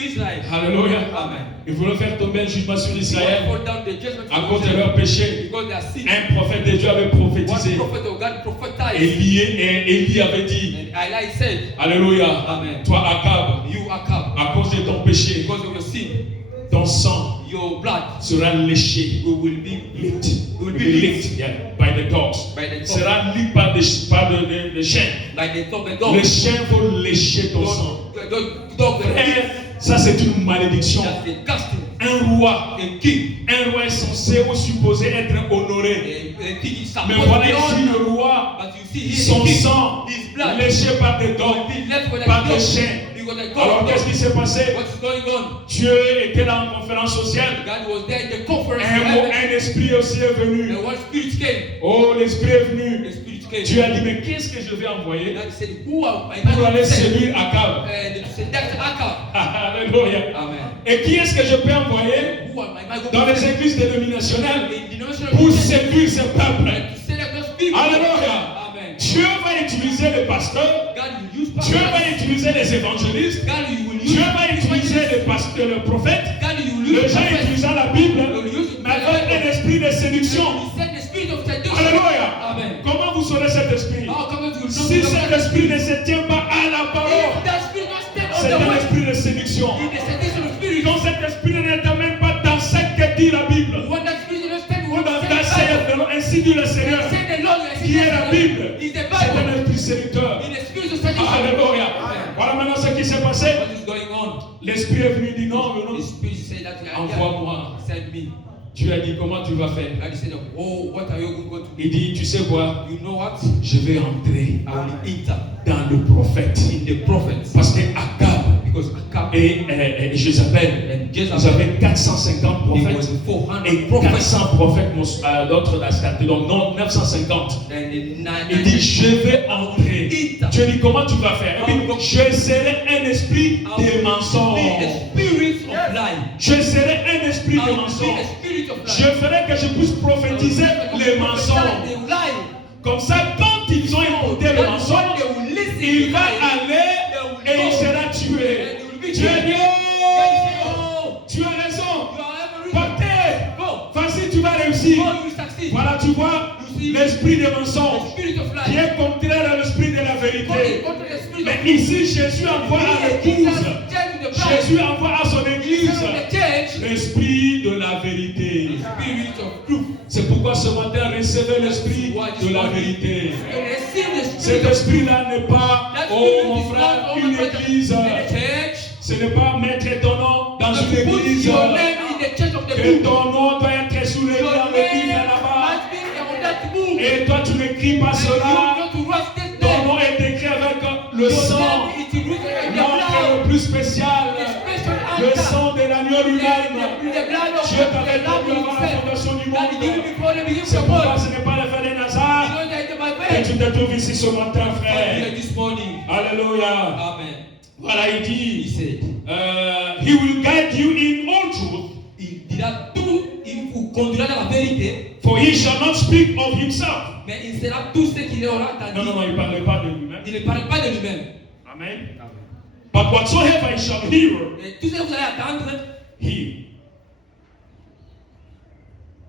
Israel. Alléluia. Amen. Ils voulaient faire tomber le jugement sur They Israël fall down the judgment à of cause de Israel leurs péchés. because they are sin. Un prophète de Dieu avait One prophétisé. prophet of God prophesied. Élie avait dit, And Eli said, Alléluia, Amen. toi Akab, you Akab, à cause de ton péché, because of your sin, ton sang your blood sera léché, will be licked by the dogs. by the Sera lick par des chiens. by the dog. Les chiens vont lécher ton sang. Dog, Frère, ça c'est une malédiction. that's the casting. Un roi, A king. un roi est censé ou supposé être honoré. A king is Mais supposed voilà to be ici honored. le roi, But you see here son the king, sang his blood léché par des dogs, will be left with par a des dog. chiens. Because the Alors dog, qu'est-ce qui s'est passé? what's going on? Dieu était là en conférence sociale. God was there in the conference. Un esprit aussi est venu. And one spirit came. Oh, l'esprit est The venu. spirit came. Dieu a dit, mais qu'est-ce que je vais envoyer God said, who am I pour going aller to send? séduire Akab? And he said, that's Akab. Alléluia. Amen. Et qui est-ce que je peux envoyer Who am I going dans to les send? églises dénominationnelles In denominational pour churches, séduire ce peuple? and to select those people. Alléluia. Amen. Dieu va utiliser les pasteurs. God will use Dieu pastors. va utiliser les évangélistes. God will Dieu use va utiliser les pasteurs, les prophètes. God will use Les gens prophets. utilisant la Bible, Will use mais avec un esprit de séduction. He sent the spirit of seduction. Alléluia. Amen. Comment vous saurez cet esprit? How come you know Si cet esprit ne se tient pas à la parole, if that spirit not stand c'est on the un word, esprit de séduction. if the seduction of spirit, Quand cet esprit ne t'amène pas dans ce que dit la Bible, when that spirit not stand, ou when dans that ta Bible, ainsi dit le Seigneur, say the Lord, qui est la Bible, is the c'est un Bible. esprit séducteur. In the spirit of seduction. Alléluia. Amen. Voilà maintenant ce qui s'est passé. What is going on? L'esprit est venu dire non, The spirit said that envoie-moi. send me. Dieu a dit comment tu vas faire? God said, oh, what are you going to do? Il dit tu sais quoi? You know what? Je vais entrer I will enter dans le prophète. in the prophets. Parce que Akab Because Akab et Jézabel, and ils Jezebel, avaient 450 it prophètes. was 400 Et prophets. 400 prophètes, d'autres d'Ascate, donc non, 950. And the Il dit, je vais entrer. Dieu dit, comment tu vas faire? Il dit, je serai un esprit de mensonge. a spirit of lie. Je serai un esprit I de will be mensonge. a spirit of Je lie. ferai que je puisse prophétiser les mensonges. They will lie. Comme ça, quand ils ont écouté le That is what mensonge, they will listen il to va lie. aller et il sera tué. And they will be Dieu killed. dit, God say, oh, oh, tu as raison. you are every reason. Partez. Go. Vas-y, tu vas réussir. Go, you will succeed. Voilà, tu vois, l'esprit de The mensonge spirit of qui lie. est contraire à l'esprit de la Go vérité. to the spirit Mais of ici, Jésus envoie à l'épouse. Jésus envoie à son église l'esprit de la vérité. Spirit of truth. C'est pourquoi ce matin, recevez l'esprit de la vérité. Receive the Cet spirit of esprit-là n'est pas, That oh spirit mon is frère, not une only église. in the church. Ce n'est pas mettre ton nom dans une Put église. your name in the church of the Que book. ton nom doit être soulevé Your dans le name livre là-bas. must be on that book. Et toi, tu n'écris pas And you cela. not to write this Ton name. nom est écrit avec le Your sang. name is written in the L'encre blood. le plus spécial. The special Le anchor. sang de l'agneau lui-même. The blood of Dieu the t'avait Lamb donné avant la himself. fondation du That he gave monde. before the beginning C'est of the pourquoi world. ce n'est pas l'effet des Nazar Because that is my que faith. tu te trouves ici ce matin, Here frère. this morning. Alléluia. Amen. Voilà, il He dit, said, He will guide you in all truth, il dira tout, il vous conduira dans la vérité, for he shall not speak of himself. mais il sera tout ce qu'il aura Non, non, entendu. non, il ne parle pas de lui-même. Il ne parle pas de lui-même. Amen. But whatsoever he shall hear, Et tout ce que vous allez attendre, he.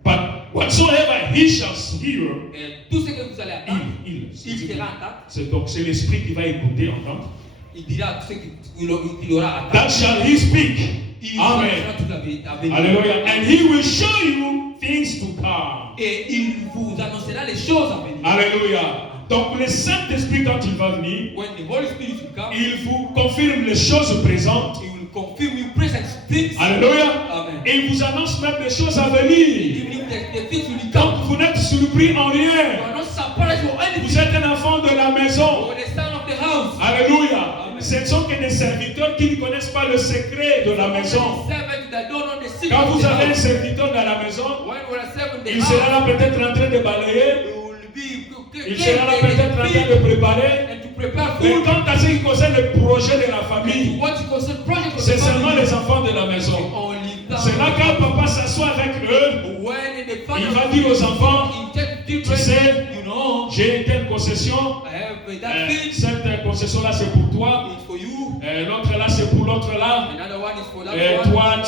But whatsoever he shall hear, et tout ce que vous allez attendre, il sera entendu. C'est donc c'est l'esprit qui va écouter, entendre. Il dira tout ce qu'il aura à That attendre. shall he speak. Il Amen. dira toute la vérité. Amen. Alléluia. And he will show you things to come. Et il vous annoncera les choses à venir. Alléluia. Donc le Saint-Esprit, quand il va venir, When the Holy Spirit will come, il vous confirme les choses présentes. he will confirm you present things. Alléluia. Amen. Et il vous annonce même des choses à venir. Even if the things will come, Donc vous n'êtes surpris en you rien. are not surprised for anything. Vous êtes un enfant de la maison. For the son of the house. Alléluia. Amen. Ce ne sont que des serviteurs qui ne connaissent pas le secret de la maison. Servant that don't know the secret Quand of vous the avez un house. serviteur dans la maison, When we are serving the il house, sera là peut-être en train de balayer, you will be il sera là peut-être en train de préparer. and to prepare Mais food. quant à ce qui concerne le projet de la And famille, what you consider project of c'est the seulement family. les enfants de la maison. Only that. C'est là quand papa s'assoit avec eux, When in the il family, va dire aux enfants, he take tu children, sais, you know, j'ai une telle concession, I have that thing, cette concession-là c'est pour toi, it's for you. l'autre là c'est pour l'autre là. Another one Et toi, tu